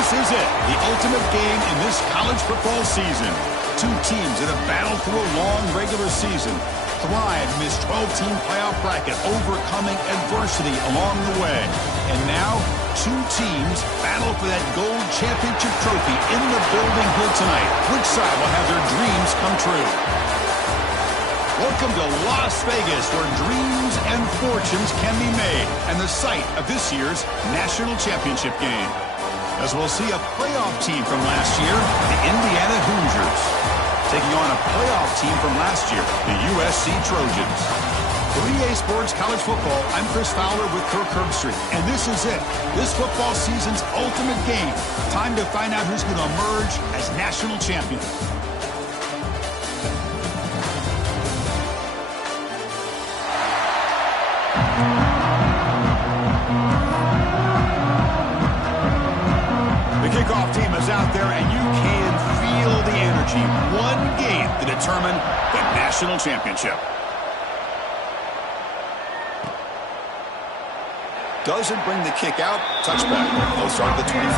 This is it, the ultimate game in this college football season. Two teams that have battled through a long regular season, thrived in this 12-team playoff bracket, overcoming adversity along the way. And now, two teams battle for that gold championship trophy in the building here tonight. Which side will have their dreams come true? Welcome to Las Vegas, where dreams and fortunes can be made, and the site of this year's national championship game. As we'll see a playoff team from last year, the Indiana Hoosiers, taking on a playoff team from last year, the USC Trojans. For EA Sports College Football, I'm Chris Fowler with Kirk Herbstreit, and this is it, this football season's ultimate game. Time to find out who's going to emerge as national champion. Kickoff team is out there, and you can feel the energy. One game to determine the national championship. Doesn't bring the kick out. Touchback. They'll start at the 25.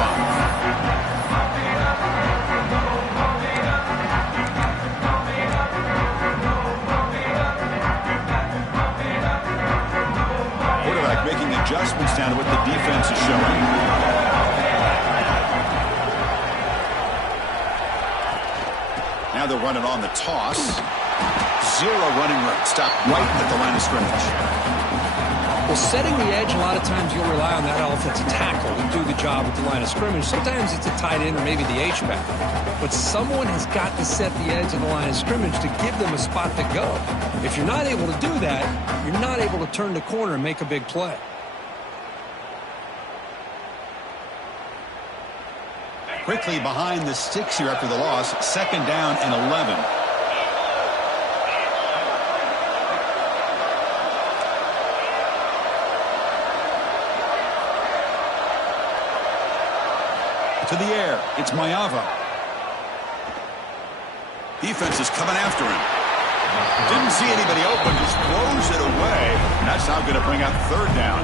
Quarterback making adjustments down to what the defense is showing. Now they'll run it on the toss. Zero running room. Stop right at the line of scrimmage. Well, setting the edge, a lot of times you'll rely on that offensive tackle to do the job at the line of scrimmage. Sometimes it's a tight end or maybe the H-back. But someone has got to set the edge of the line of scrimmage to give them a spot to go. If you're not able to do that, you're not able to turn the corner and make a big play. Quickly behind the sticks here after the loss. Second down and 11. To the air. It's Mayava. Defense is coming after him. Didn't see anybody open. Just throws it away. And that's now going to bring out third down.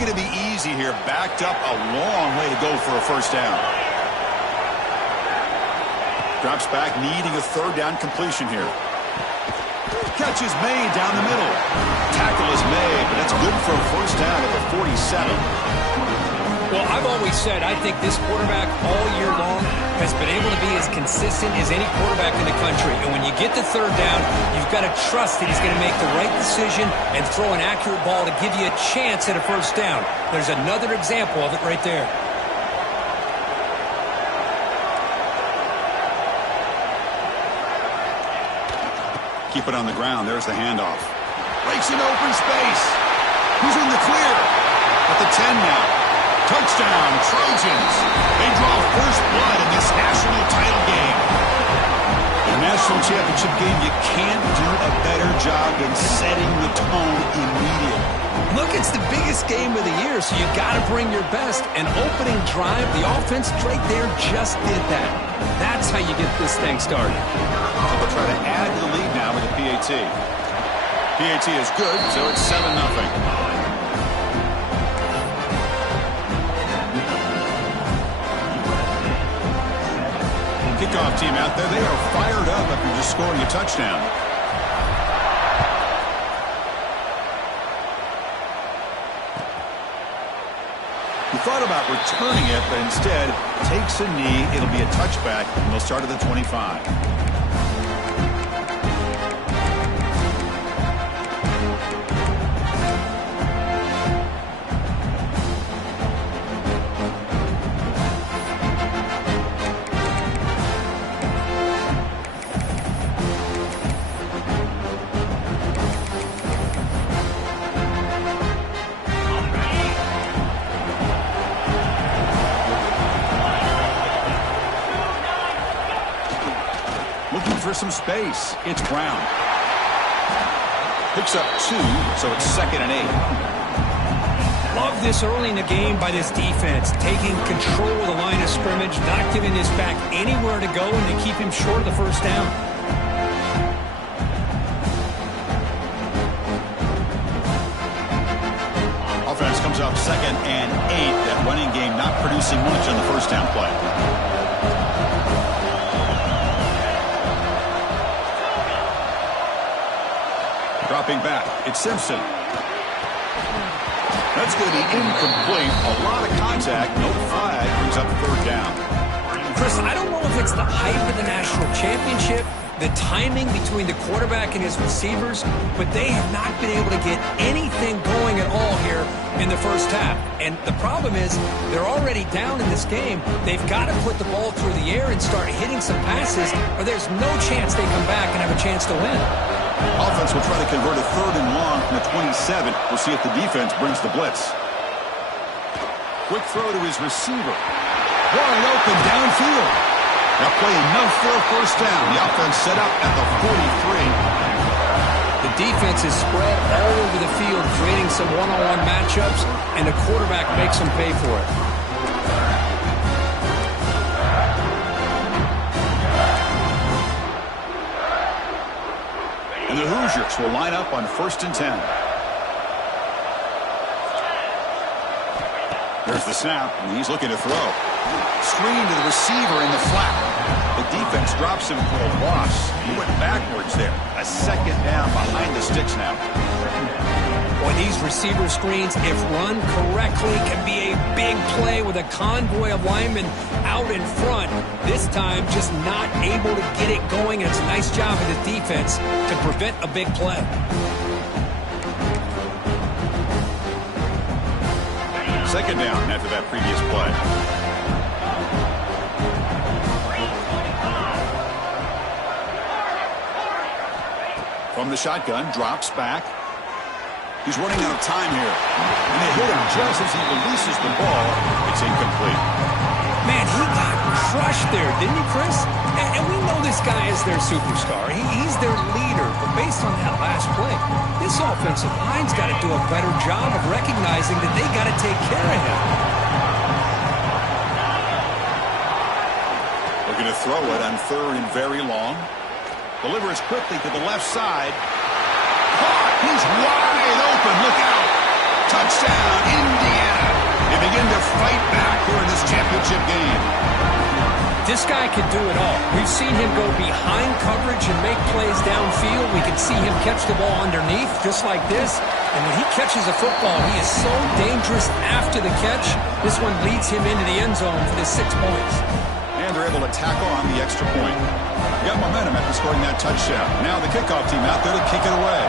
Going to be easy here. Backed up a long way to go for a first down. Drops back, needing a third down completion here. Catch is made down the middle. Tackle is made, but that's good for a first down at the 47. Well, I've always said I think this quarterback all year long has been able to be as consistent as any quarterback in the country. And when you get to third down, you've got to trust that he's going to make the right decision and throw an accurate ball to give you a chance at a first down. There's another example of it right there. Keep it on the ground. There's the handoff. Breaks in open space. Who's in the clear? At the 10 now. Touchdown, Trojans. They draw first blood in this national title game. The national championship game, you can't do a better job than setting the tone immediately. Look, it's the biggest game of the year, so you got to bring your best. An opening drive, the offense right there just did that. That's how you get this thing started. They'll try to add to the lead now with the PAT. PAT is good, so it's 7-0. Kickoff team out there. They are fired up after just scoring a touchdown. He thought about returning it, but instead takes a knee. It'll be a touchback, and they'll start at the 25. Looking for some space. It's Brown. Picks up 2, so it's 2nd and 8. love this early in the game by this defense, taking control of the line of scrimmage, not giving this back anywhere to go, and to keep him short of the first down. Offense comes up 2nd and 8. That running game not producing much on the first down play. Dropping back, it's Simpson. That's going to be incomplete. A lot of contact, no flag, brings up 3rd down. Chris, I don't know if it's the hype of the national championship, the timing between the quarterback and his receivers, but they have not been able to get anything going at all here in the first half. And the problem is they're already down in this game. They've got to put the ball through the air and start hitting some passes, or there's no chance they come back and have a chance to win. Offense will try to convert a 3rd and long from the 27. We'll see if the defense brings the blitz. Quick throw to his receiver. Wide open downfield. They'll play enough for a first down. The offense set up at the 43. The defense is spread all over the field, creating some one-on-one matchups, and the quarterback makes them pay for it. And the Hoosiers will line up on 1st and 10. There's the snap, and he's looking to throw. Screen to the receiver in the flat. The defense drops him for a loss. He went backwards there. A 2nd down behind the sticks now. Boy, these receiver screens, if run correctly, can be a big play with a convoy of linemen out in front. This time, just not able to get it going. It's a nice job of the defense to prevent a big play. Second down after that previous play. From the shotgun, drops back. He's running out of time here. And they hit him just as he releases the ball. It's incomplete. Man, he got crushed there, didn't he, Chris? And we know this guy is their superstar. He's their leader. But based on that last play, this offensive line's got to do a better job of recognizing that they got to take care of him. Looking to throw it on 3rd and very long. Delivers quickly to the left side. Caught! He's wide open. Look out. Touchdown, Indiana. They begin to fight back here in this championship game. This guy can do it all. We've seen him go behind coverage and make plays downfield. We can see him catch the ball underneath, just like this. And when he catches a football, he is so dangerous after the catch. This one leads him into the end zone for the 6 points. And they're able to tackle on the extra point. Got momentum after scoring that touchdown. Now the kickoff team out there to kick it away.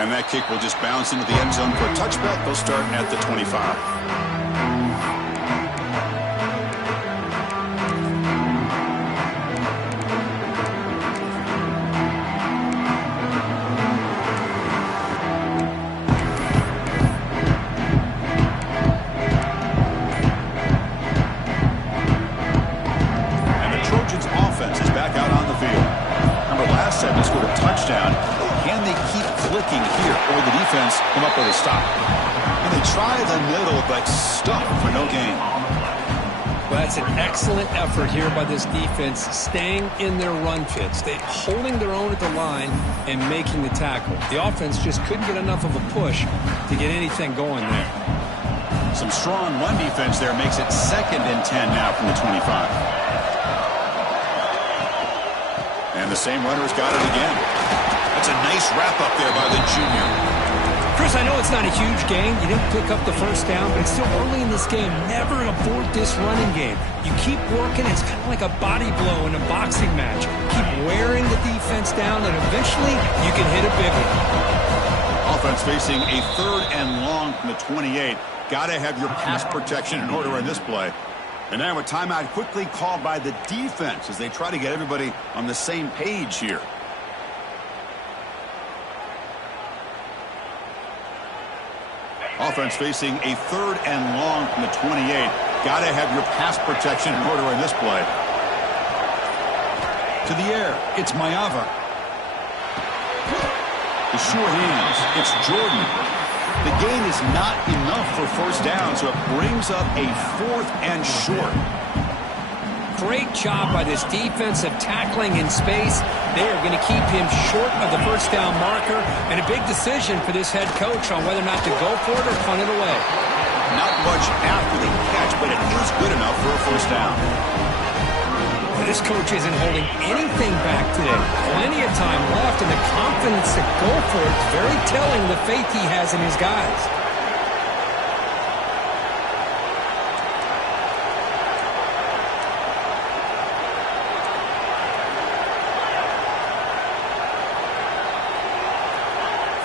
And that kick will just bounce into the end zone for a touchback. They'll start at the 25. Come up with a stop. And they try the middle, but stop for no gain. Well, that's an excellent effort here by this defense, staying in their run fits. They're holding their own at the line and making the tackle. The offense just couldn't get enough of a push to get anything going there. Some strong run defense there makes it 2nd and 10 now from the 25. And the same runner's got it again. That's a nice wrap up there by the junior. Chris, I know it's not a huge gain. You didn't pick up the first down, but it's still early in this game. Never abort this running game. You keep working. It's kind of like a body blow in a boxing match. Keep wearing the defense down, and eventually you can hit a big one. Offense facing a 3rd and long from the 28. Got to have your pass protection in order on this play. And now a timeout quickly called by the defense as they try to get everybody on the same page here. Offense facing a 3rd and long from the 28. Got to have your pass protection in order in this play. To the air, it's Mayava. The sure hands. It's Jordan. The gain is not enough for first down, so it brings up a 4th and short. Great job by this defensive tackling in space. They are going to keep him short of the first down marker, and a big decision for this head coach on whether or not to go for it or punt it away. Not much after the catch, but it is good enough for a first down. This coach isn't holding anything back today. Plenty of time left, and the confidence to go for it is very telling the faith he has in his guys.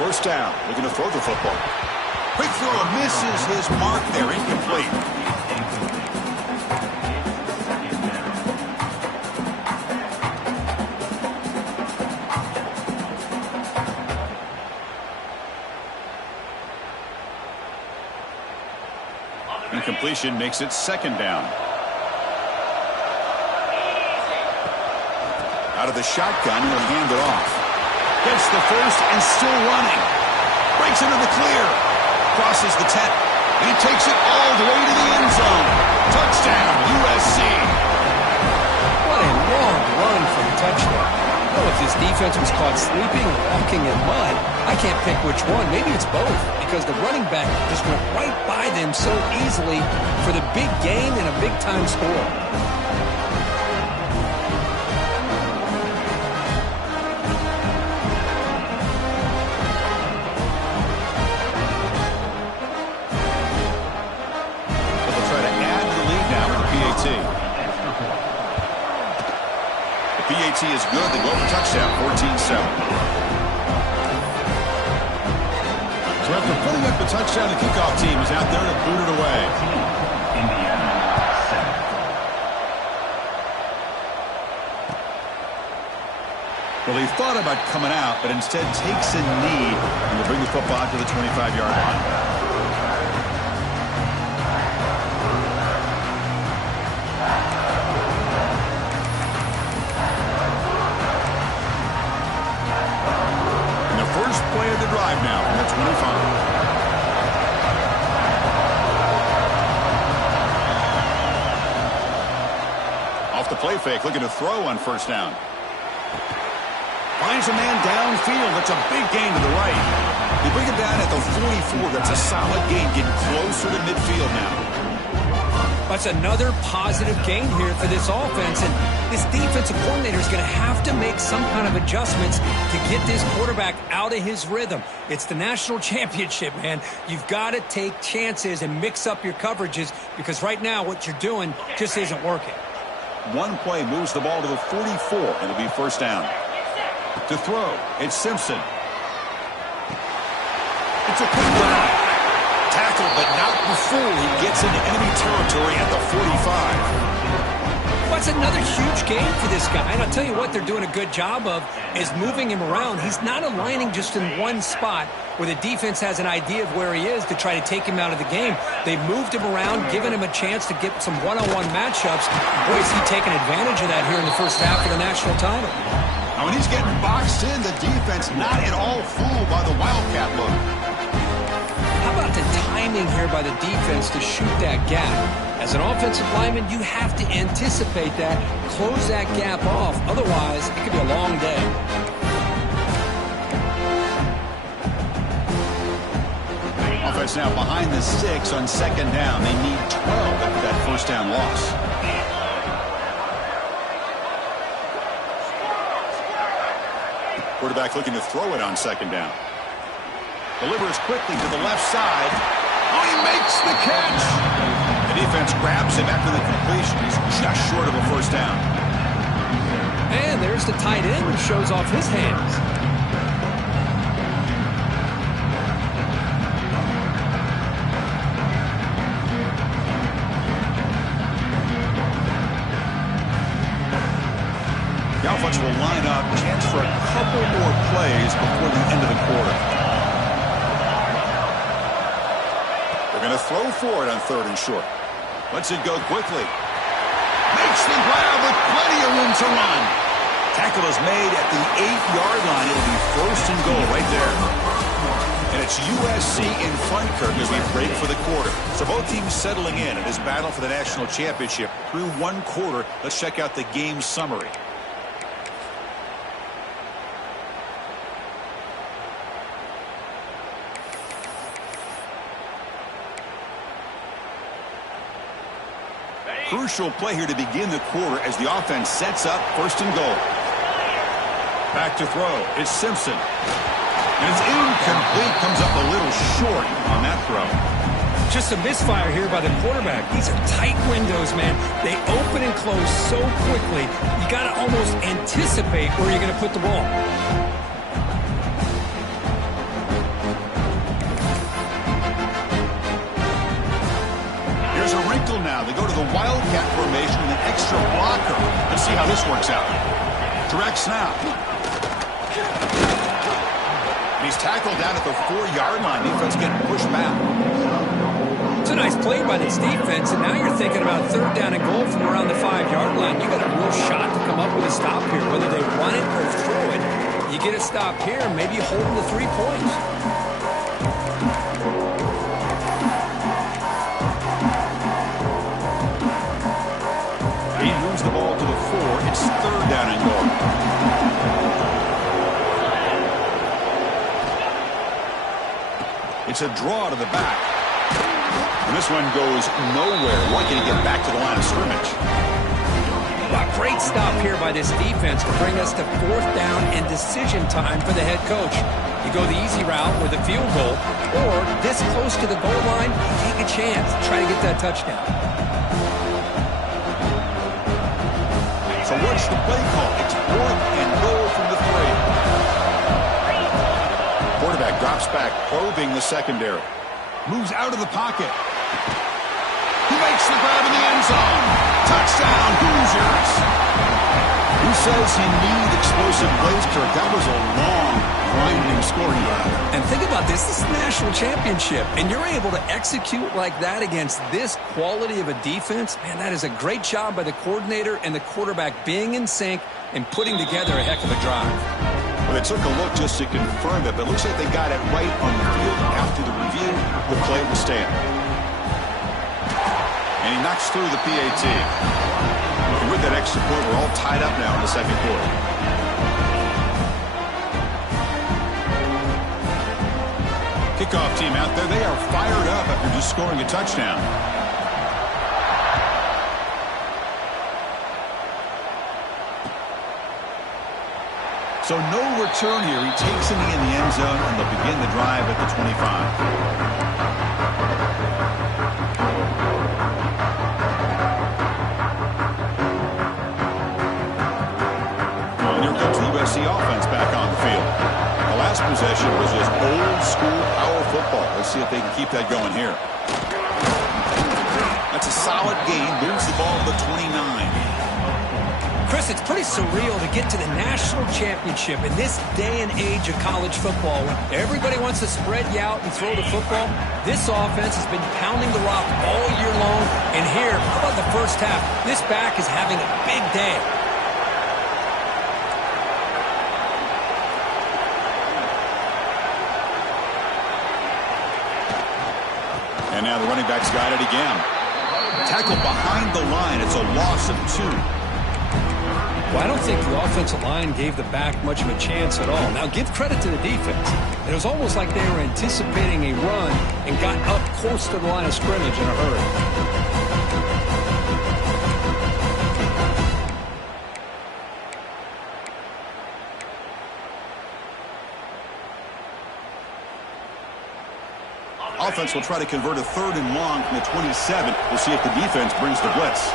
First down, looking to throw the football. Quick throw, misses his mark there, incomplete. Incompletion makes it second down. Out of the shotgun, he'll hand it off. Gets the first and still running. Breaks into the clear. Crosses the 10. And he takes it all the way to the end zone. Touchdown, USC. What a long run for a touchdown. I don't know if this defense was caught sleeping or walking in mud. I can't pick which one. Maybe it's both, because the running back just went right by them so easily for the big gain and a big-time score. PAT is good. They go for touchdown, 14-7. So after putting up the touchdown, the kickoff team is out there to boot it away. Well, he thought about coming out, but instead takes a knee and will bring the football to the 25-yard line. Play of the drive now from the 25. Off the play fake, looking to throw on first down. Finds a man downfield. That's a big gain to the right. They bring it down at the 44. That's a solid gain, getting closer to midfield now. That's another positive gain here for this offense, and this defensive coordinator is going to have to make some kind of adjustments to get this quarterback out of his rhythm. It's the national championship, man. You've got to take chances and mix up your coverages, because right now what you're doing just isn't working. One play moves the ball to the 44. It'll be first down. To throw, it's Simpson. It's a quick run. Tackled, but not before he gets into enemy territory at the 45. That's another huge game for this guy. And I'll tell you what they're doing a good job of is moving him around. He's not aligning just in one spot where the defense has an idea of where he is to try to take him out of the game. They moved him around, giving him a chance to get some one-on-one matchups. Boy, is he taking advantage of that here in the first half of the national title. Now, when he's getting boxed in, the defense not at all fooled by the Wildcat look. How about the timing here by the defense to shoot that gap? As an offensive lineman, you have to anticipate that, close that gap off. Otherwise, it could be a long day. Offense now behind the 6 on second down. They need 12 after that first down loss. Quarterback looking to throw it on second down. Delivers quickly to the left side. Oh, he makes the catch. The defense grabs him after the completion. He's just short of a first down. And there's the tight end who shows off his hands. The offense will line up. Chance for a couple more plays before the end of the quarter. They're going to throw for it on third and short. Lets it go quickly. Makes the grab with plenty of room to run. Tackle is made at the 8-yard line. It'll be first and goal right there. And it's USC in front, Kirk, as we break for the quarter. So both teams settling in this battle for the national championship through one quarter. Let's check out the game summary. Crucial play here to begin the quarter as the offense sets up first and goal. Back to throw. It's Simpson. And it's incomplete. Comes up a little short on that throw. Just a misfire here by the quarterback. These are tight windows, man. They open and close so quickly. You got to almost anticipate where you're going to put the ball. Here's a wrinkle now. They go to the Wildcat formation with an extra blocker. Let's see how this works out. Direct snap. He's tackled down at the 4-yard line. Defense getting pushed back. It's a nice play by this defense, and now you're thinking about third down and goal from around the 5-yard line. You got a real shot to come up with a stop here, whether they run it or throw it. You get a stop here, maybe holding the 3 points. He moves the ball to the 4. It's third down and goal. It's a draw to the back. And this one goes nowhere. Lucky to get back to the line of scrimmage. A great stop here by this defense to bring us to fourth down and decision time for the head coach. You go the easy route with a field goal, or this close to the goal line, you take a chance. Try to get that touchdown. So what's the play call? It's fourth and goal from the 3. Quarterback drops back, probing the secondary. Moves out of the pocket. He makes the grab in the end zone. Touchdown, Hoosiers. Who says he needs explosive plays, Kirk? That was a long, grinding scoring drive. And think about this. This is the national championship, and you're able to execute like that against this quality of a defense. Man, that is a great job by the coordinator and the quarterback being in sync and putting together a heck of a drive. Well, they took a look just to confirm it, but it looks like they got it right on the field. After the review, the play will stand. And he knocks through the PAT. And with that extra point, we're all tied up now in the second quarter. Kickoff team out there. They are fired up after just scoring a touchdown. So no return here. He takes it in the end zone, and they'll begin the drive at the 25. And here comes the USC offense back on the field. The last possession was just old-school power football. Let's see if they can keep that going here. That's a solid gain. Moves the ball to the 29. Chris, it's pretty surreal to get to the national championship in this day and age of college football when everybody wants to spread you out and throw the football. This offense has been pounding the rock all year long. And here, how about the first half? This back is having a big day. And now the running back's got it again. Tackle behind the line. It's a loss of 2. Well, I don't think the offensive line gave the back much of a chance at all. Now, give credit to the defense. It was almost like they were anticipating a run and got up close to the line of scrimmage in a hurry. Offense will try to convert a third and long from the 27. We'll see if the defense brings the blitz.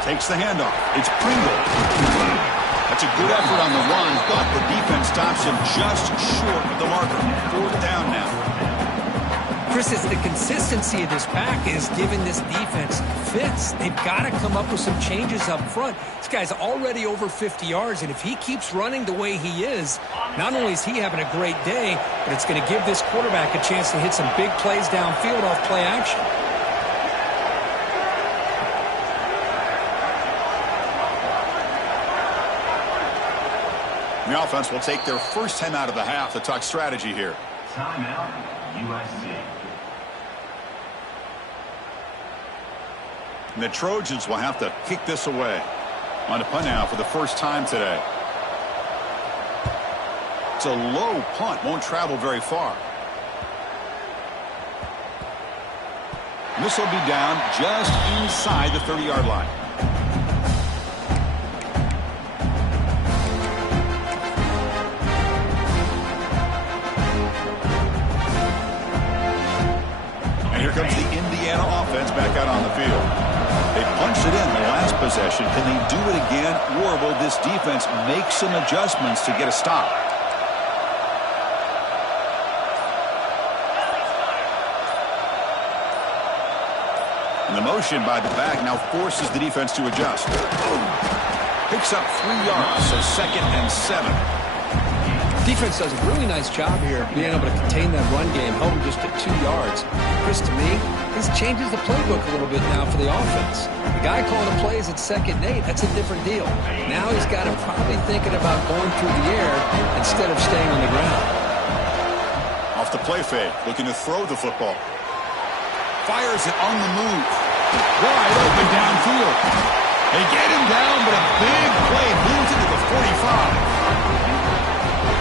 Takes the handoff. It's Pringle. That's a good effort on the run, but the defense stops him just short of the marker. Fourth down now. Chris, it's the consistency of this pack is giving this defense fits. They've got to come up with some changes up front. This guy's already over 50 yards, and if he keeps running the way he is, not only is he having a great day, but it's going to give this quarterback a chance to hit some big plays downfield off play action. The offense will take their first time out of the half to talk strategy here. Timeout, USC. And the Trojans will have to kick this away. On to punt now for the first time today. It's a low punt, won't travel very far. And this will be down just inside the 30-yard line. Here comes the Indiana offense back out on the field. They punched it in the last possession. Can they do it again, or will this defense make some adjustments to get a stop? And the motion by the back now forces the defense to adjust. Picks up 3 yards, so 2nd and 7. Defense does a really nice job here being able to contain that run game, held him just at 2 yards. Chris, to me, this changes the playbook a little bit now for the offense. The guy calling the plays at 2nd and 8, that's a different deal. Now he's got him probably thinking about going through the air instead of staying on the ground. Off the play fake, looking to throw the football. Fires it on the move. Wide open downfield. They get him down, but a big play moves into the 45.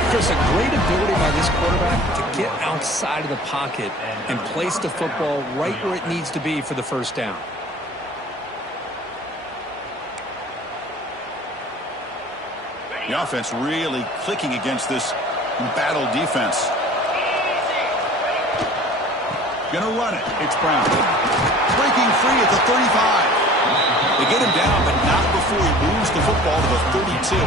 Chris, a great ability by this quarterback to get outside of the pocket and place the football right where it needs to be for the first down. The offense really clicking against this battle defense. Gonna run it. It's Brown. Breaking free at the 35. They get him down, but not before he moves the football to the 32.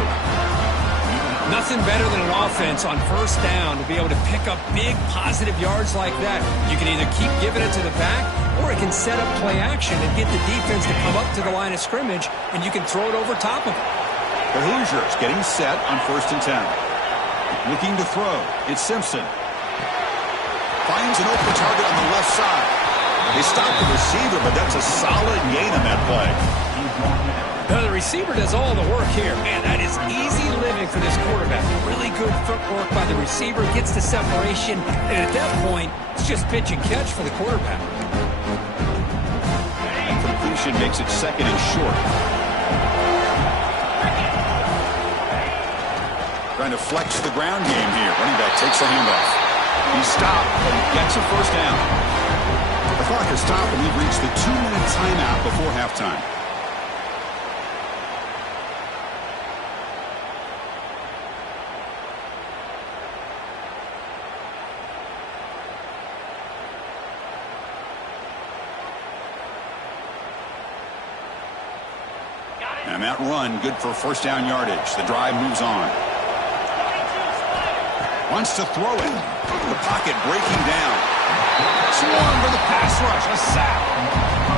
Nothing better than an offense on first down to be able to pick up big positive yards like that. You can either keep giving it to the back, or it can set up play action and get the defense to come up to the line of scrimmage, and you can throw it over top of it. The Hoosiers getting set on 1st and 10. Looking to throw. It's Simpson. Finds an open target on the left side. They stop the receiver, but that's a solid gain on that play. The receiver does all the work here. Man, that is easy living for this quarterback. Really good footwork by the receiver, gets the separation, and at that point, it's just pitch and catch for the quarterback. Completion makes it 2nd and short. Trying to flex the ground game here. Running back takes a handoff. He's stopped, but he gets a first down. The clock has stopped, and we've reached the 2-minute timeout before halftime. And that run, good for first down yardage. The drive moves on. Wants to throw it. The pocket breaking down. Swarm for the pass rush. A sack.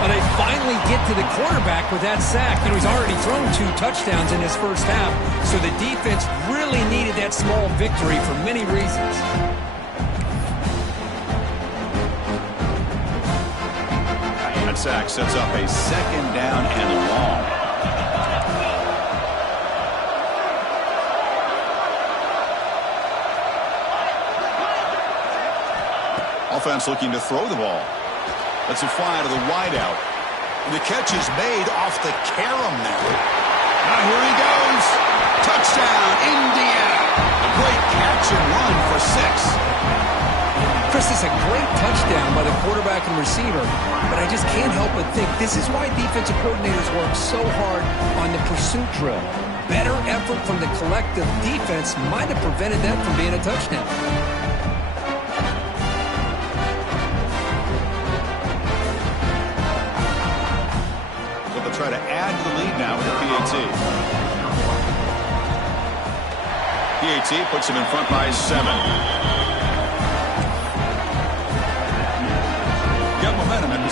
Well, they finally get to the quarterback with that sack. You know, he's already thrown 2 touchdowns in his first half, so the defense really needed that small victory for many reasons. That sack sets up a 2nd down and long. Offense looking to throw the ball. That's a fly to the wideout. And the catch is made off the carom there. Now here he goes. Touchdown, Indiana. A great catch and run for 6. Chris, it's a great touchdown by the quarterback and receiver, but I just can't help but think this is why defensive coordinators work so hard on the pursuit drill. Better effort from the collective defense might have prevented that from being a touchdown. Try to add to the lead now with the PAT. PAT puts him in front by 7.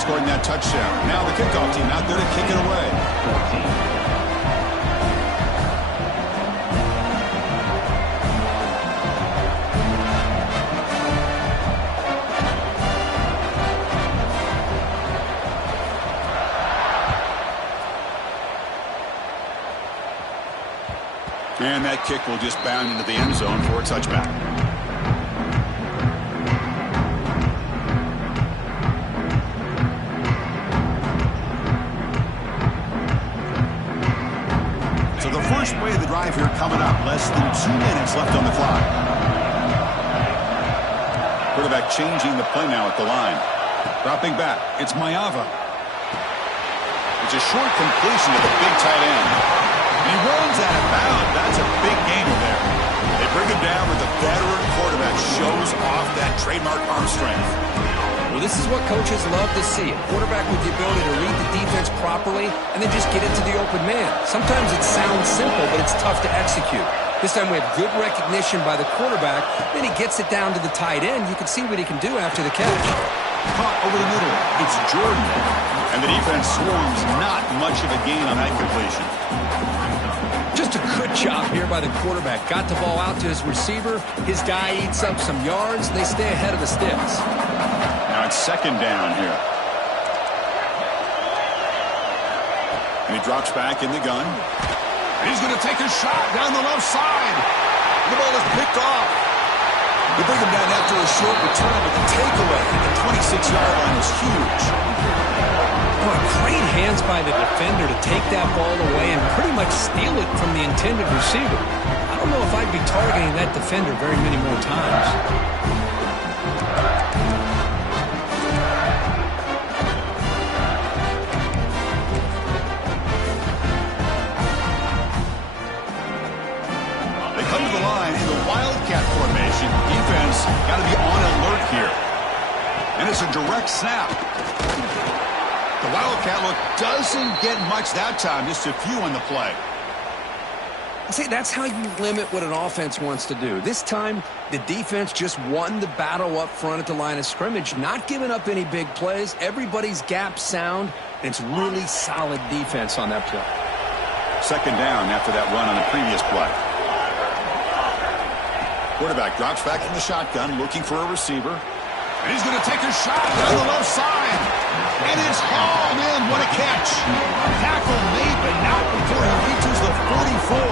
scoring that touchdown. Now the kickoff team out there to kick it away. 14. And that kick will just bound into the end zone for a touchback. So the first play of the drive here coming up. Less than 2 minutes left on the clock. Quarterback changing the play now at the line. Dropping back. It's Mayava. It's a short completion to the big tight end. He runs out of bounds. That's a big gainer there. They bring him down with the veteran quarterback. Shows off that trademark arm strength. Well, this is what coaches love to see. A quarterback with the ability to read the defense properly and then just get into the open man. Sometimes it sounds simple, but it's tough to execute. This time we have good recognition by the quarterback. Then he gets it down to the tight end. You can see what he can do after the catch. Caught over the middle. It's Jordan. And the defense swarms. Not much of a gain on that completion. Just a good job here by the quarterback. Got the ball out to his receiver. His guy eats up some yards. They stay ahead of the sticks. Now it's second down here. And he drops back in the gun. And he's going to take a shot down the left side. The ball is picked off. They bring him down after a short return, but the takeaway at the 26-yard line is huge. Boy, great hands by the defender to take that ball away and pretty much steal it from the intended receiver. I don't know if I'd be targeting that defender very many more times. They come to the line in the Wildcat formation. Defense got to be on alert here. And it's a direct snap. The Wildcat look doesn't get much that time, just a few on the play. See, that's how you limit what an offense wants to do. This time, the defense just won the battle up front at the line of scrimmage, not giving up any big plays. Everybody's gap sound, and it's really solid defense on that play. Second down after that run on the previous play. Quarterback drops back in the shotgun, looking for a receiver. And he's going to take a shot down the left side. And it's hauled in. What a catch. Tackle made, but not before he reaches the 44.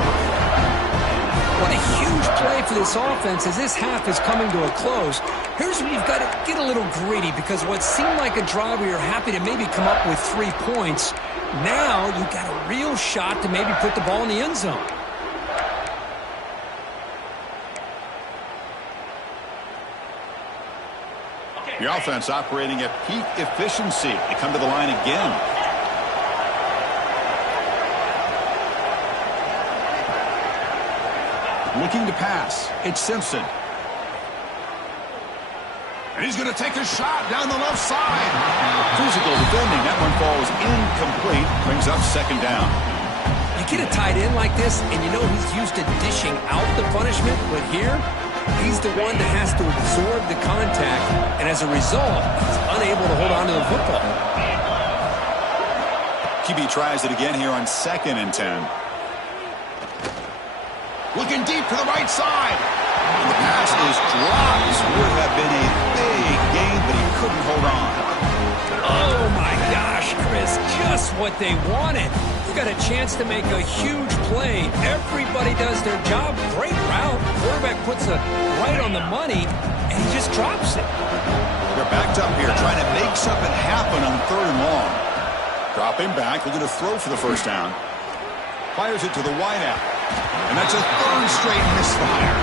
What a huge play for this offense as this half is coming to a close. Here's where you've got to get a little greedy because what seemed like a drive where you're happy to maybe come up with 3 points, now you've got a real shot to maybe put the ball in the end zone. The offense operating at peak efficiency. They come to the line again. Looking to pass. It's Simpson. And he's going to take a shot down the left side. Physical defending. That one falls incomplete. Brings up second down. You get a tight end like this, and you know he's used to dishing out the punishment, but here, he's the one that has to absorb the contact, and as a result, he's unable to hold on to the football. QB tries it again here on 2nd and 10. Looking deep to the right side. And the pass is dropped. This would have been a big gain, but he couldn't hold on. Oh, my gosh, Chris, just what they wanted. You got a chance to make a huge play. Everybody does their job. Great route. Quarterback puts it right on the money, and he just drops it. They're backed up here trying to make something happen on 3rd and long. Dropping back, looking to throw for the first down. Fires it to the wideout. And that's a 3rd straight misfire.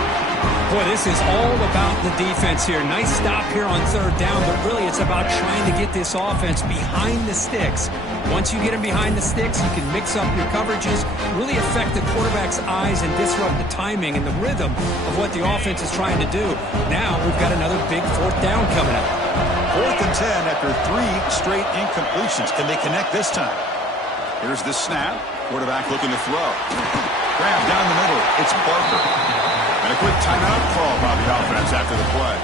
Boy, this is all about the defense here. Nice stop here on 3rd down, but really it's about trying to get this offense behind the sticks. Once you get them behind the sticks, you can mix up your coverages, really affect the quarterback's eyes and disrupt the timing and the rhythm of what the offense is trying to do. Now we've got another big 4th down coming up. 4th and 10 after 3 straight incompletions. Can they connect this time? Here's the snap. Quarterback looking to throw. Grab down the middle. It's Parker. And a quick timeout call by the offense after the play.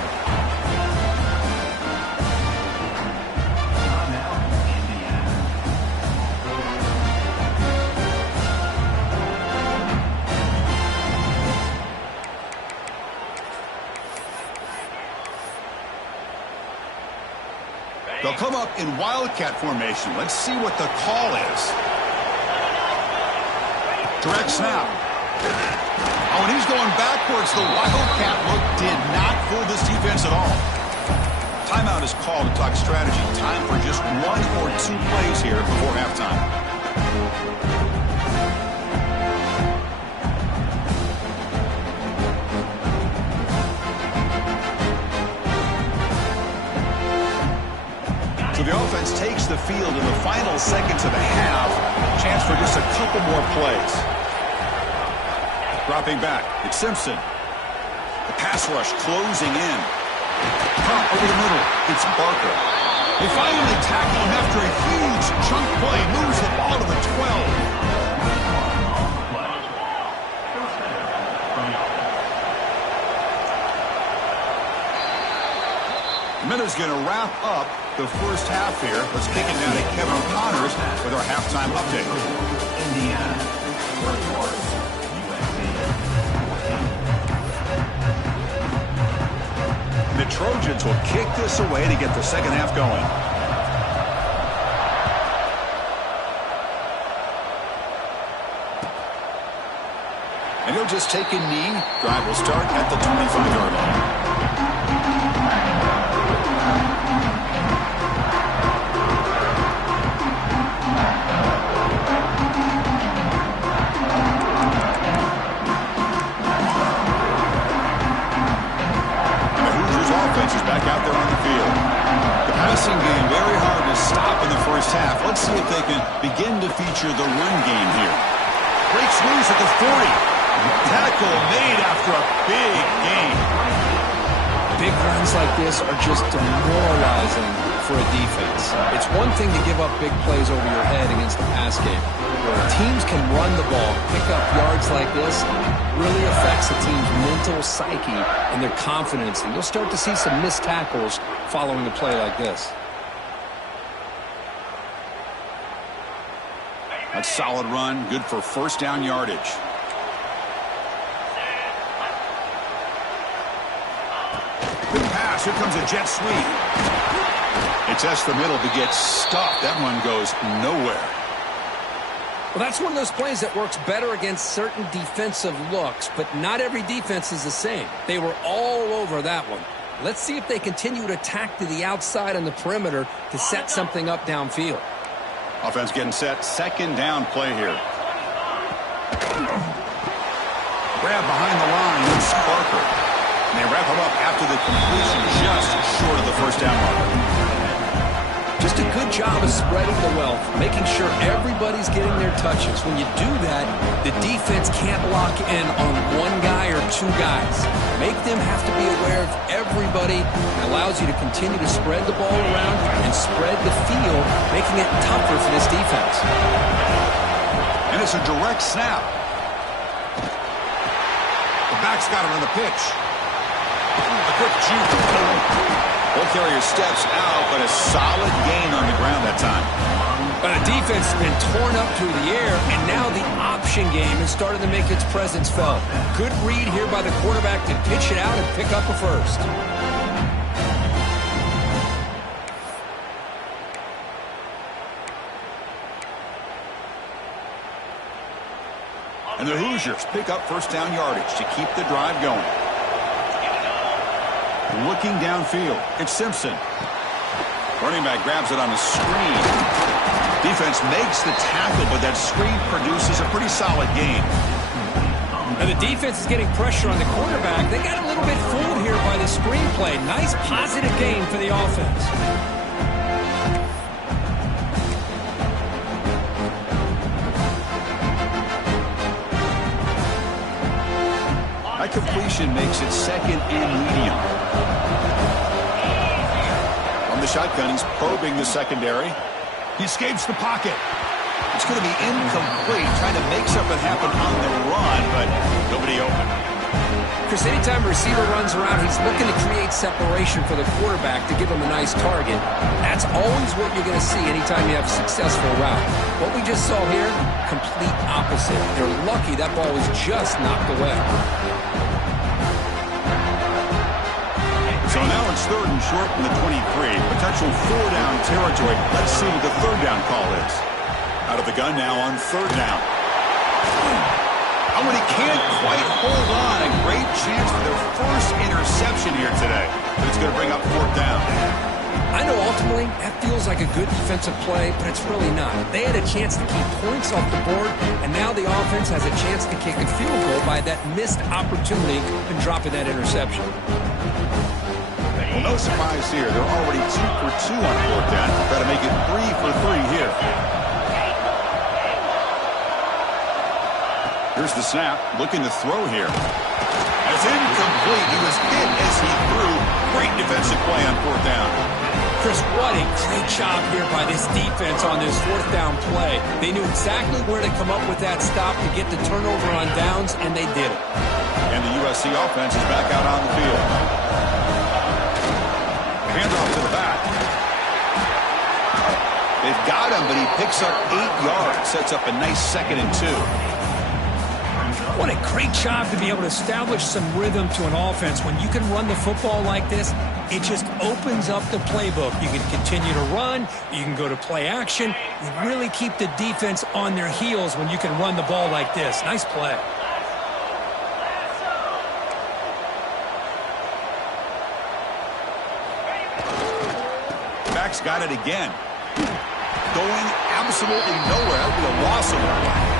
They'll come up in Wildcat formation. Let's see what the call is. Direct snap. Oh, and he's going backwards. The Wildcat look did not fool this defense at all. Timeout is called to talk strategy. Time for just 1 or 2 plays here before halftime. So the offense takes the field in the final seconds of the half. Chance for just a couple more plays. Dropping back, it's Simpson. The pass rush closing in. Pop over the middle, it's Barker. They finally tackle him after a huge chunk play. Moves the ball to the 12. Minute's going to wrap up the first half here. Let's kick it down to Kevin Connors with our halftime update. Indiana. First quarter. The Trojans will kick this away to get the second half going. And he'll just take a knee. Drive will start at the 25-yard line. Is back out there on the field. The passing game very hard to stop in the first half. Let's see if they can begin to feature the run game here. Breaks loose at the 40. Tackle made after a big gain. Big runs like this are just demoralizing for a defense. It's one thing to give up big plays over your head against the pass game. Where teams can run the ball, pick up yards like this, really affects the team's mental psyche and their confidence. And you'll start to see some missed tackles following a play like this. That's a solid run, good for first down yardage. Good pass, here comes a jet sweep. It tests the middle to get stuffed. That one goes nowhere. Well, that's one of those plays that works better against certain defensive looks, but not every defense is the same. They were all over that one. Let's see if they continue to attack to the outside on the perimeter to set something up downfield. Offense getting set. Second down play here. Grab behind the line. It's Barker. And they wrap him up after the completion just short of the first down marker. Just a good job of spreading the wealth, making sure everybody's getting their touches. When you do that, the defense can't lock in on one guy or two guys. Make them have to be aware of everybody. It allows you to continue to spread the ball around and spread the field, making it tougher for this defense. And it's a direct snap. The back's got it on the pitch. A quick juke. Ball carrier steps out, but a solid gain on the ground that time. But the defense has been torn up through the air, and now the option game is starting to make its presence felt. Good read here by the quarterback to pitch it out and pick up a first. And the Hoosiers pick up first down yardage to keep the drive going. Looking downfield, it's Simpson. Running back grabs it on a screen. Defense makes the tackle, but that screen produces a pretty solid gain. And the defense is getting pressure on the quarterback. They got a little bit fooled here by the screen play. Nice positive gain for the offense. That completion makes it second and medium. From the shotgun, he's probing the secondary. He escapes the pocket. It's going to be incomplete, trying to make something happen on the run, but nobody open. Chris, anytime a receiver runs around, he's looking to create separation for the quarterback to give him a nice target. That's always what you're going to see anytime you have a successful route. What we just saw here, complete opposite. They're lucky that ball was just knocked away. So now it's 3rd and short from the 23. Potential 4-down territory. Let's see what the 3rd down call is. Out of the gun now on 3rd down. Oh, and he can't quite hold on. A great chance for their first interception here today. But it's going to bring up 4th down. I know ultimately that feels like a good defensive play, but it's really not. They had a chance to keep points off the board, and now the offense has a chance to kick a field goal by that missed opportunity and dropping that interception. Well, no surprise here. They're already 2 for 2 on 4th down. Got to make it 3 for 3 here. Here's the snap. Looking to throw here. It's incomplete. He was hit as he threw. Great defensive play on 4th down. Chris, what a great job here by this defense on this 4th down play. They knew exactly where to come up with that stop to get the turnover on downs, and they did it. And the USC offense is back out on the field. Handoff to the back. They've got him, but he picks up 8 yards. Sets up a nice 2nd and 2. What a great job to be able to establish some rhythm to an offense. When you can run the football like this, it just opens up the playbook. You can continue to run. You can go to play action. You really keep the defense on their heels when you can run the ball like this. Nice play. Back's got it again. Going absolutely nowhere. That would be a loss of a play.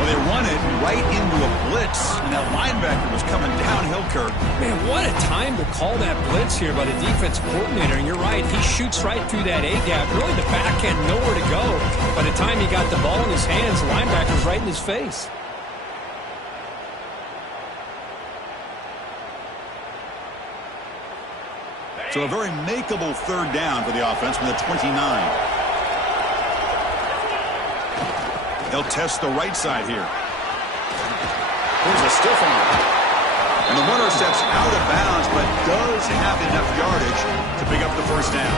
Well, they run it right into a blitz, and that linebacker was coming downhill, Kirk. Man, what a time to call that blitz here by the defense coordinator. And you're right, he shoots right through that A-gap. Really, the back had nowhere to go. By the time he got the ball in his hands, the linebacker's right in his face. So a very makeable 3rd down for the offense from the 29. They'll test the right side here. Here's a stiff arm. And the runner steps out of bounds, but does have enough yardage to pick up the 1st down.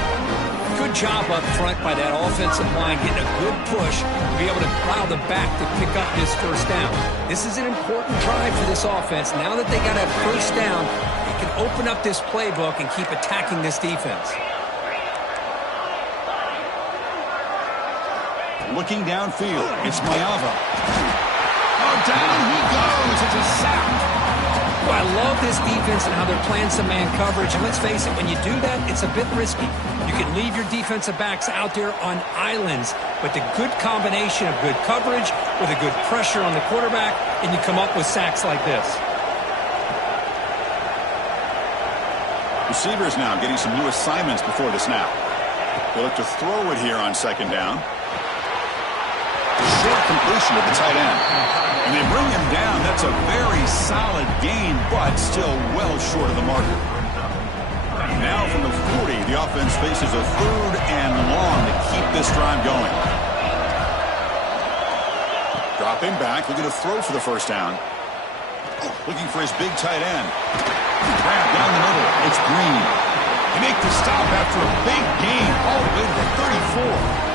Good job up front by that offensive line, getting a good push to be able to allow the back to pick up this 1st down. This is an important drive for this offense. Now that they got a 1st down, they can open up this playbook and keep attacking this defense. Looking downfield, it's Mayava. Oh, down he goes. It's a sack. Well, I love this defense and how they're playing some man coverage. And let's face it, when you do that, it's a bit risky. You can leave your defensive backs out there on islands, but the good combination of good coverage with a good pressure on the quarterback, and you come up with sacks like this. Receivers now getting some new assignments before the snap. They look to throw it here on 2nd down. Short completion to the tight end. And they bring him down. That's a very solid gain, but still well short of the marker. Now from the 40, the offense faces a 3rd and long to keep this drive going. Dropping back, looking to throw for the 1st down. Looking for his big tight end. Grab down the middle. It's Green. They make the stop after a big gain all the way to the 34.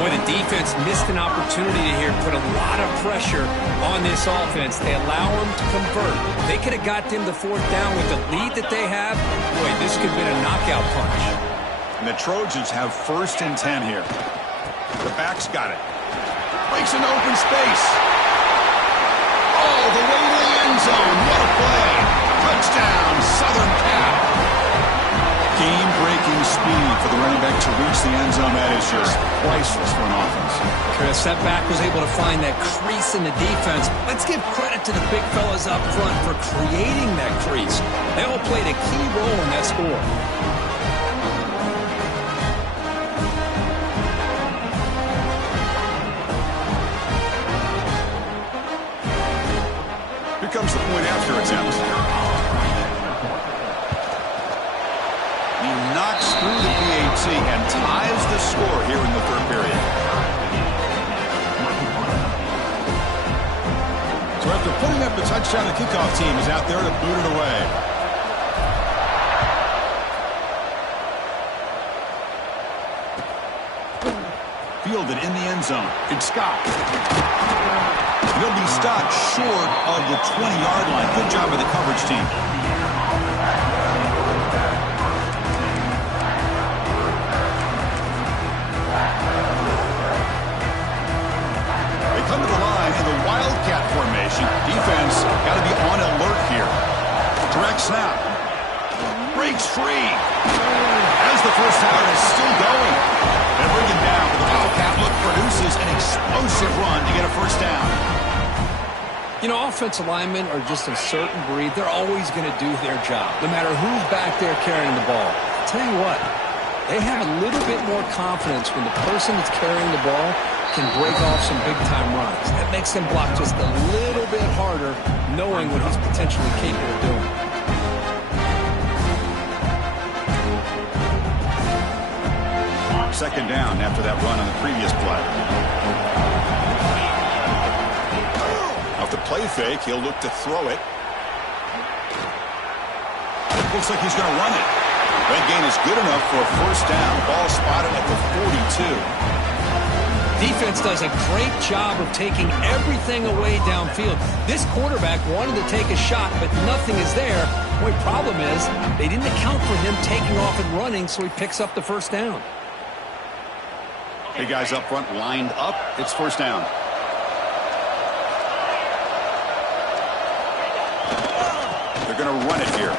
Boy, the defense missed an opportunity here to put a lot of pressure on this offense. They allow them to convert. They could have got them to 4th down with the lead that they have. Boy, this could have been a knockout punch. And the Trojans have 1st and 10 here. The back's got it. Breaks an open space. Oh, the way to the end zone. What a play. Touchdown, Southern Cal. Game-breaking speed for the running back to reach the end zone. That is just priceless for an offense. Chris, that back was able to find that crease in the defense. Let's give credit to the big fellas up front for creating that crease. They all played a key role in that score. Here comes the point after attempt. He knocks through the PAT and ties the score here in the 3rd period. So after putting up the touchdown, the kickoff team is out there to boot it away. Fielded in the end zone. It's Scott. He'll be stopped short of the 20-yard line. Good job by the coverage team. They come to the line in the Wildcat formation. Defense got to be on alert here. Direct snap. Breaks free. As the first down is still going. They bring him down, but the Wildcat look produces an explosive run to get a first down. You know, offensive linemen are just a certain breed. They're always going to do their job, no matter who's back there carrying the ball. I'll tell you what, they have a little bit more confidence when the person that's carrying the ball can break off some big-time runs. That makes them block just a little bit harder, knowing what he's potentially capable of doing. Second down after that run on the previous play. Off the play fake, he'll look to throw it. Looks like he's going to run it. That gain is good enough for a first down. Ball spotted at the 42. Defense does a great job of taking everything away downfield. This quarterback wanted to take a shot, but nothing is there. The only problem is they didn't account for him taking off and running, so he picks up the first down. Hey, guys up front lined up. It's first down. They're going to run it here.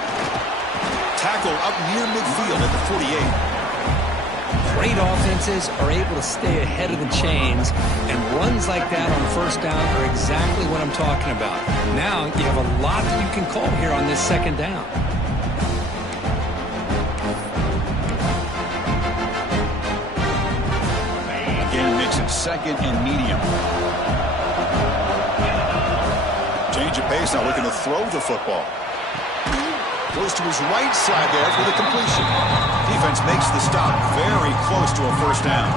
Tackle up near midfield at the 48. Great offenses are able to stay ahead of the chains, and runs like that on first down are exactly what I'm talking about. Now you have a lot that you can call here on this second down. Again, makes it second and medium. Change of pace now, looking to throw the football. Goes to his right side there for the completion. Defense makes the stop very close to a first down.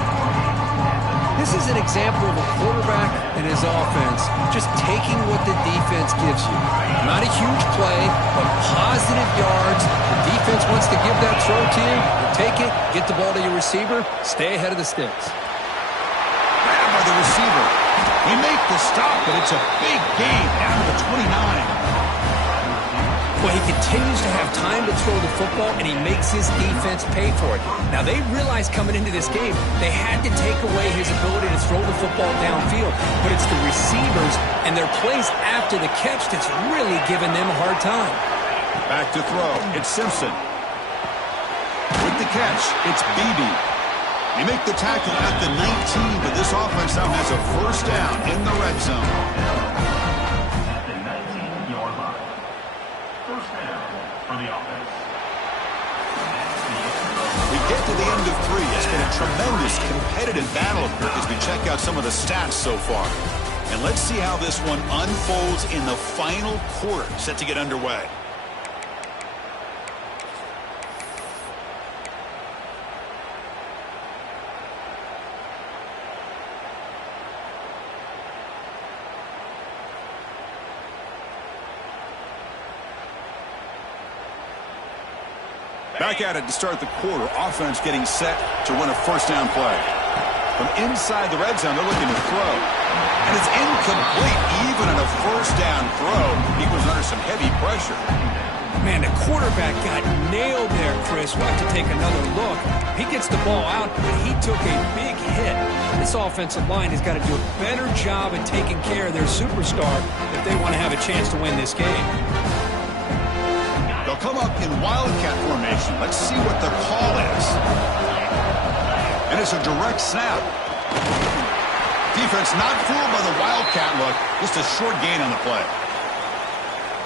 This is an example of a quarterback and his offense just taking what the defense gives you. Not a huge play, but positive yards. The defense wants to give that throw to you. You take it, get the ball to your receiver, stay ahead of the sticks. Grabbed by the receiver. They make the stop, but it's a big gain down to the 29. Well, he continues to have time to throw the football, and he makes his defense pay for it. Now, they realized coming into this game they had to take away his ability to throw the football downfield, but it's the receivers and their plays after the catch that's really giving them a hard time. Back to throw. It's Simpson. With the catch, it's Beebe. They make the tackle at the 19, but this offense now has a first down in the red zone. We get to the end of three. It's been a tremendous competitive battle as we check out some of the stats so far. And let's see how this one unfolds in the final quarter, set to get underway. Back at it to start the quarter. Offense getting set to run a first down play. From inside the red zone, they're looking to throw. And it's incomplete. Even on a first down throw, he was under some heavy pressure. Man, the quarterback got nailed there, Chris. We'll have to take another look. He gets the ball out, but he took a big hit. This offensive line has got to do a better job at taking care of their superstar if they want to have a chance to win this game. They'll come up in Wildcat formation. Let's see what the call is. And it's a direct snap. Defense not fooled by the Wildcat look. Just a short gain on the play.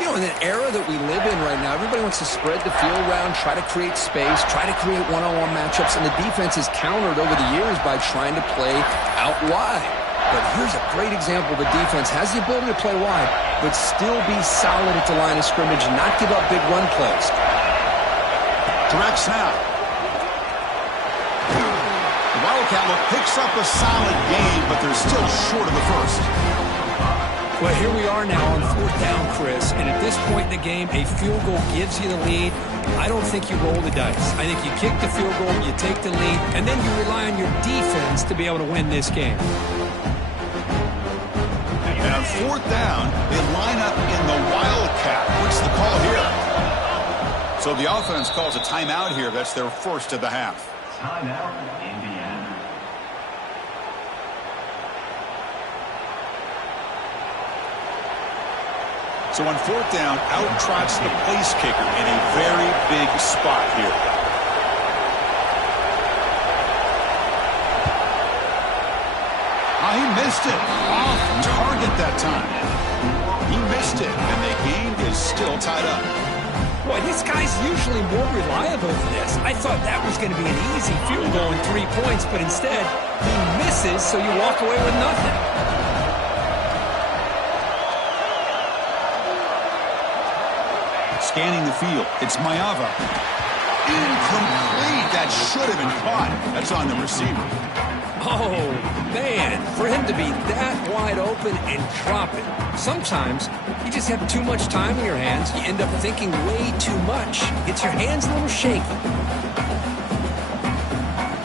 You know, in an era that we live in right now, everybody wants to spread the field around, try to create space, try to create one-on-one matchups, and the defense is countered over the years by trying to play out wide. But here's a great example. The defense has the ability to play wide, but still be solid at the line of scrimmage and not give up big run plays. Direct snap. The Wildcat look picks up a solid gain, but they're still short of the first. Well, here we are now on fourth down, Chris, and at this point in the game, a field goal gives you the lead. I don't think you roll the dice. I think you kick the field goal, you take the lead, and then you rely on your defense to be able to win this game. And on fourth down, they line up in the Wildcat. What's the call here? So the offense calls a timeout here. That's their first of the half. Timeout, Indiana. So on fourth down, out trots the place kicker in a very big spot here. He missed it. Off target that time. He missed it, and the game is still tied up. Boy, this guy's usually more reliable than this. I thought that was going to be an easy field goal and 3 points, but instead, he misses, so you walk away with nothing. Scanning the field. It's Mayava. Incomplete. That should have been caught. That's on the receiver. Oh, man, for him to be that wide open and drop it. Sometimes you just have too much time in your hands. You end up thinking way too much. Gets your hands a little shaky.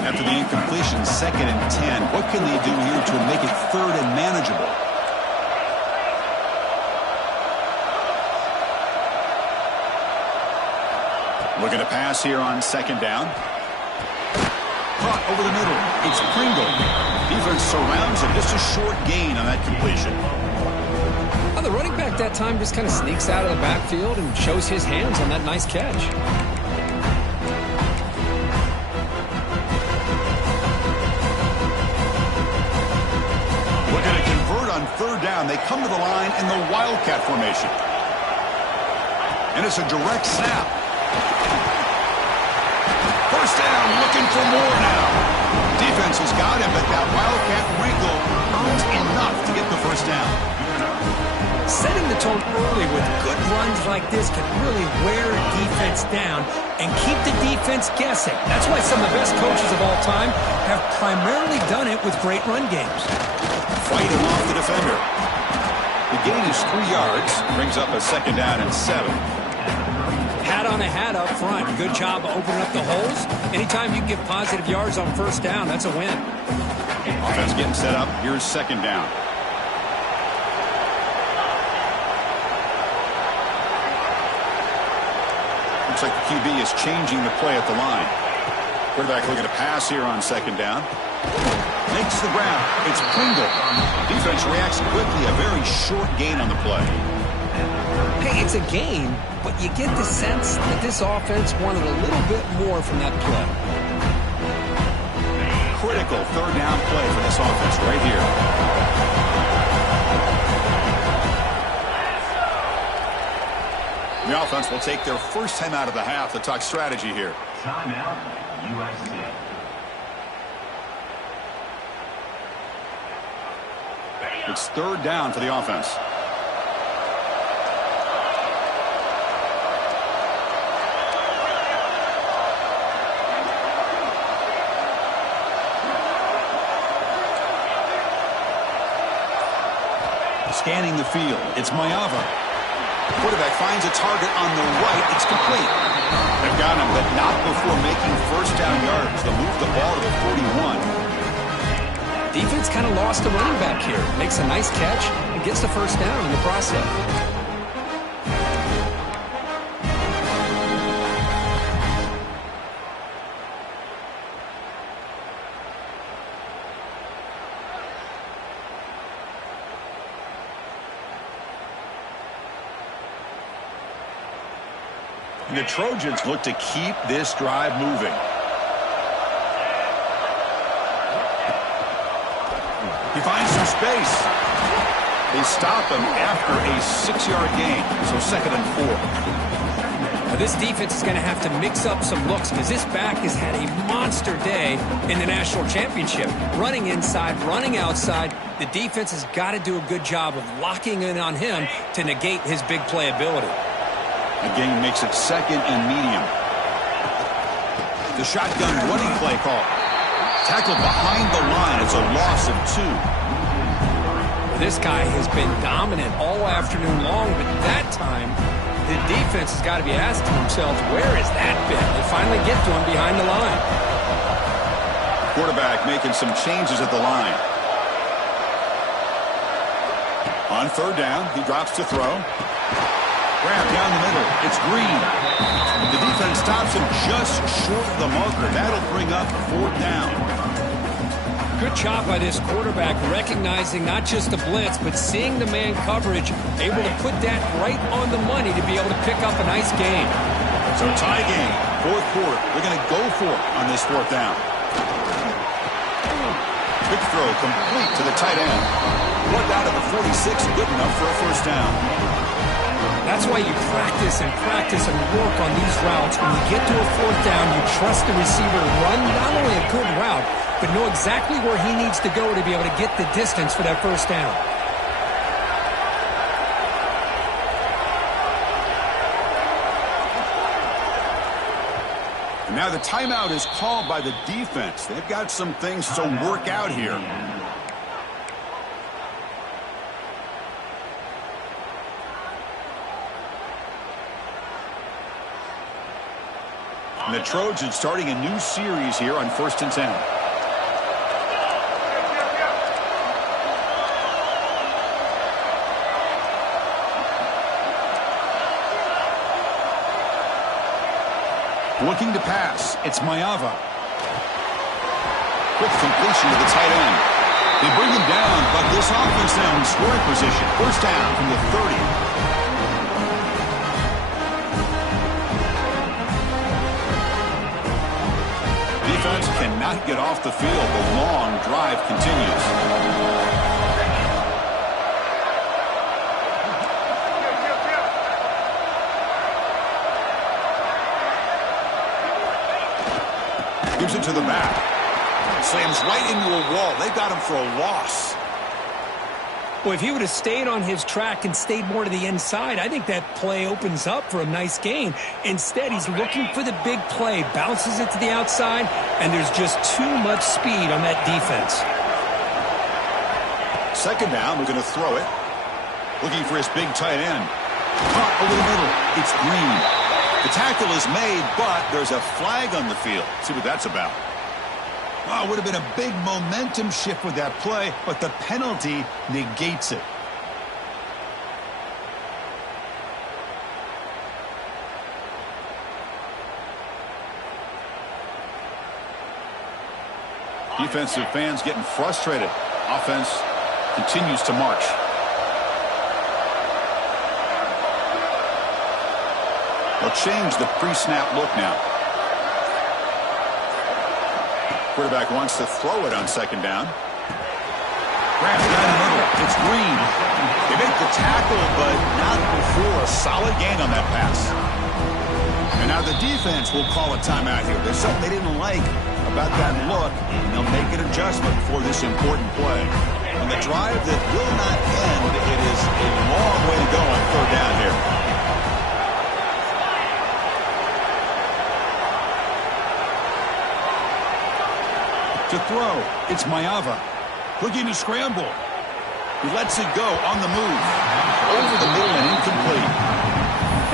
After the incompletion, 2nd and 10. What can they do here to make it 3rd and manageable? Looking to pass here on 2nd down. Caught over the middle. It's Pringle. Defense surrounds him. Just a short gain on that completion. The running back that time just kind of sneaks out of the backfield and shows his hands on that nice catch. Looking to convert on 3rd down. They come to the line in the Wildcat formation. And it's a direct snap. First down, looking for more now. Defense has got him, but that Wildcat wrinkle earns enough to get the first down. Setting the tone early with good runs like this can really wear defense down and keep the defense guessing. That's why some of the best coaches of all time have primarily done it with great run games. Fighting off the defender. The gain is 3 yards. Brings up a 2nd down and 7. Hat on a hat up front. Good job opening up the holes. Anytime you can get positive yards on first down, that's a win. Offense getting set up. Here's 2nd down. Looks like the QB is changing the play at the line. Quarterback looking to pass here on 2nd down. Makes the ground. It's Pringle. Defense reacts quickly. A very short gain on the play. Hey, it's a gain, but you get the sense that this offense wanted a little bit more from that play. Critical 3rd down play for this offense right here. The offense will take their first time out of the half to talk strategy here. Timeout, USC. It's 3rd down for the offense. Scanning the field. It's Mayava. Quarterback finds a target on the right. It's complete. They've got him, but not before making first down yards. They'll move the ball to the 41. Defense kind of lost the running back here. Makes a nice catch and gets the first down in the process. And the Trojans look to keep this drive moving. He finds some space. They stop him after a 6-yard gain. So 2nd and 4. Now this defense is going to have to mix up some looks because this back has had a monster day in the national championship. Running inside, running outside. The defense has got to do a good job of locking in on him to negate his big playability. The game makes it 2nd and medium. The shotgun running play call. Tackled behind the line. It's a loss of 2. This guy has been dominant all afternoon long, but that time, the defense has got to be asking themselves, where is that been? They finally get to him behind the line. Quarterback making some changes at the line. On third down, he drops to throw. Grab down the middle. It's Green. The defense stops him just short of the marker. That'll bring up fourth down. Good job by this quarterback recognizing not just the blitz, but seeing the man coverage, able to put that right on the money to be able to pick up a nice gain. So tie game, fourth quarter. They're going to go for it on this fourth down. Quick throw complete to the tight end. One out of the 46, good enough for a first down. That's why you practice and work on these routes. When you get to a fourth down, you trust the receiver to run not only a good route, but know exactly where he needs to go to be able to get the distance for that first down. And now the timeout is called by the defense. They've got some things to work out here. And the Trojans starting a new series here on 1st and 10. Looking to pass. It's Mayava. Quick completion to the tight end. They bring him down, but this offense now in scoring position. First down from the 30. Defense cannot get off the field. The long drive continues. Gives it to the back. Slams right into a wall. They got him for a loss. Well, if he would have stayed on his track and stayed more to the inside, I think that play opens up for a nice gain. Instead, he's looking for the big play, bounces it to the outside, and there's just too much speed on that defense. Second down, we're going to throw it. Looking for his big tight end. Caught over the middle. It's Green. The tackle is made, but there's a flag on the field. See what that's about. Oh, it would have been a big momentum shift with that play, but the penalty negates it. Defensive fans getting frustrated. Offense continues to march. They'll change the pre-snap look now. Quarterback wants to throw it on second down. Grab down the middle. It's Green. They make the tackle, but not before a solid gain on that pass. And now the defense will call a timeout here. There's something they didn't like about that look, and they'll make an adjustment for this important play. On the drive that will not end, it is a long way to go on third down here. To throw, it's Mayava. Looking to scramble. He lets it go on the move. Over the middle and incomplete.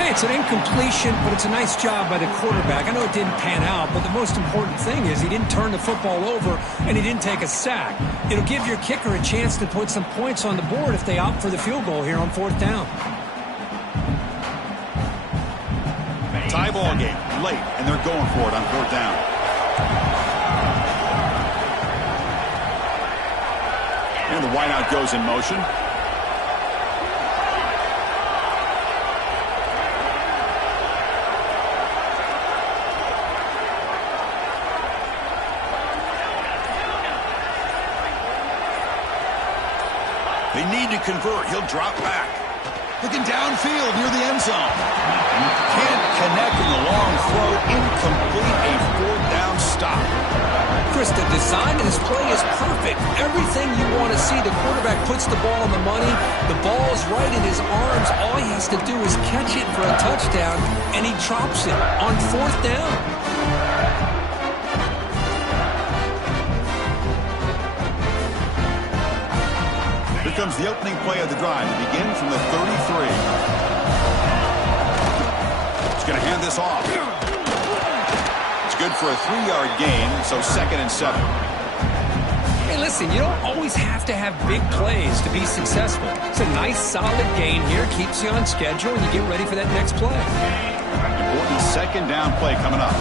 Hey, it's an incompletion, but it's a nice job by the quarterback. I know it didn't pan out, but the most important thing is he didn't turn the football over and he didn't take a sack. It'll give your kicker a chance to put some points on the board if they opt for the field goal here on fourth down. Tie ball game, late, and they're going for it on fourth down. And the wideout goes in motion. They need to convert. He'll drop back. Looking downfield near the end zone. Can't connect in the long throw. Incomplete. A fourth down stop. Chris, the design of this play is perfect. Everything you want to see. The quarterback puts the ball on the money. The ball's right in his arms. All he has to do is catch it for a touchdown, and he drops it on fourth down. Here comes the opening play of the drive. It begins from the 33. He's going to hand this off. It's good for a 3-yard gain, so 2nd and 7. Hey, listen, you don't always have to have big plays to be successful. It's a nice, solid gain here. Keeps you on schedule, and you get ready for that next play. Important second down play coming up.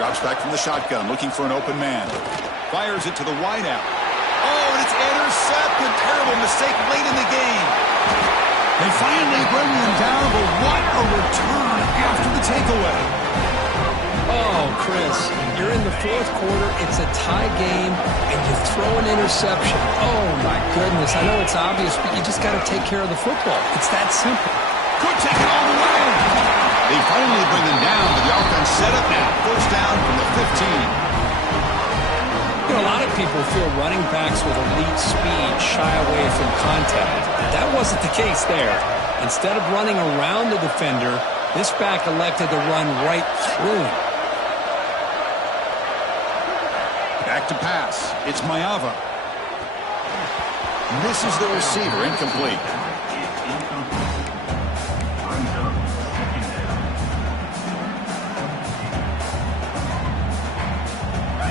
Drops back from the shotgun, looking for an open man. Fires it to the wideout. Oh, and it's intercepted. Terrible mistake late in the game. They finally bring him down, but what a return after the takeaway. Oh, Chris, you're in the fourth quarter. It's a tie game, and you throw an interception. Oh, my goodness. I know it's obvious, but you just got to take care of the football. It's that simple. Could take it all the way. They finally bring him down, but the offense set up now. First down from the 15. You know, a lot of people feel running backs with elite speed shy away from contact. That wasn't the case there. Instead of running around the defender, this back elected to run right through him. Back to pass. It's Mayava. Misses the receiver. Incomplete.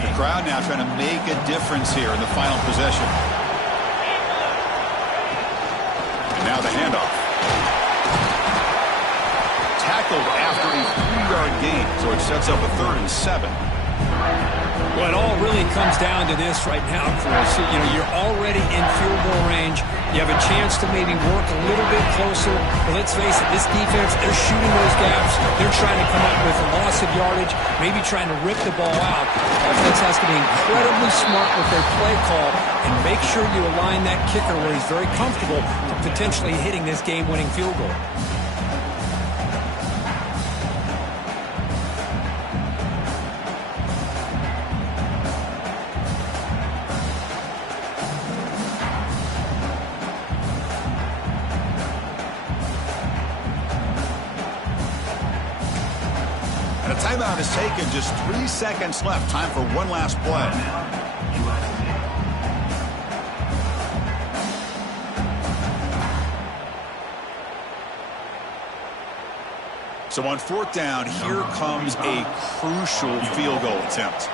The crowd now trying to make a difference here in the final possession. And now the handoff. Tackled after a 3-yard gain, so it sets up a 3rd and 7. Well, it all really comes down to this right now, Chris. You know, you're already in field goal range. You have a chance to maybe work a little bit closer. But let's face it, this defense, they're shooting those gaps. They're trying to come up with a loss of yardage, maybe trying to rip the ball out. Offense has to be incredibly smart with their play call and make sure you align that kicker where he's very comfortable to potentially hitting this game-winning field goal. Timeout is taken. Just 3 seconds left. Time for one last play. So on 4th down, here comes a crucial field goal attempt.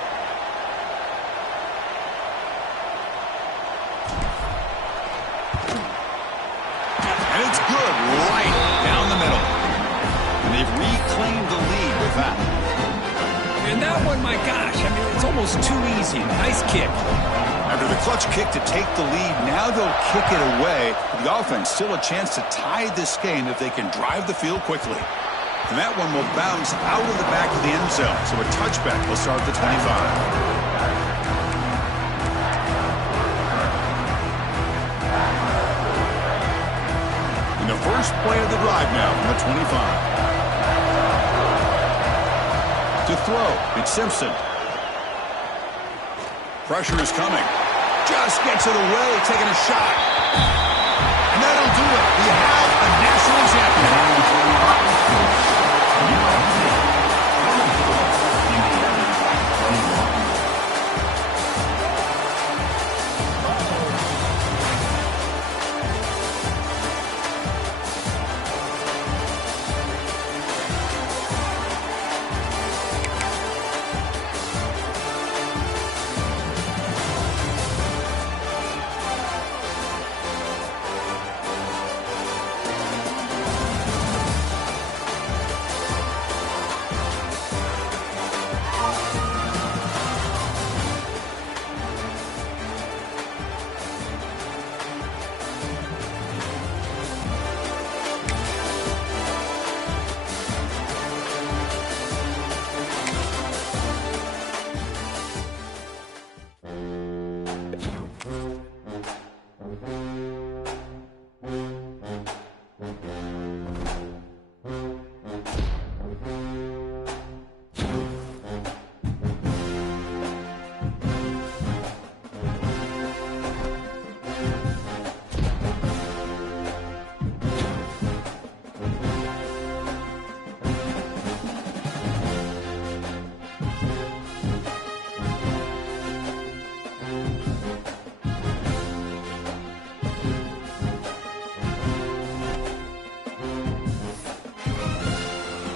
And it's good right down the middle. And they've reclaimed the lead with that. And that one, my gosh, I mean, it's almost too easy. Nice kick. After the clutch kick to take the lead, now they'll kick it away. The offense still a chance to tie this game if they can drive the field quickly. And that one will bounce out of the back of the end zone, so a touchback will start at the 25. In the first play of the drive now from the 25. To throw, it's Simpson. Pressure is coming. Just gets it away, taking a shot.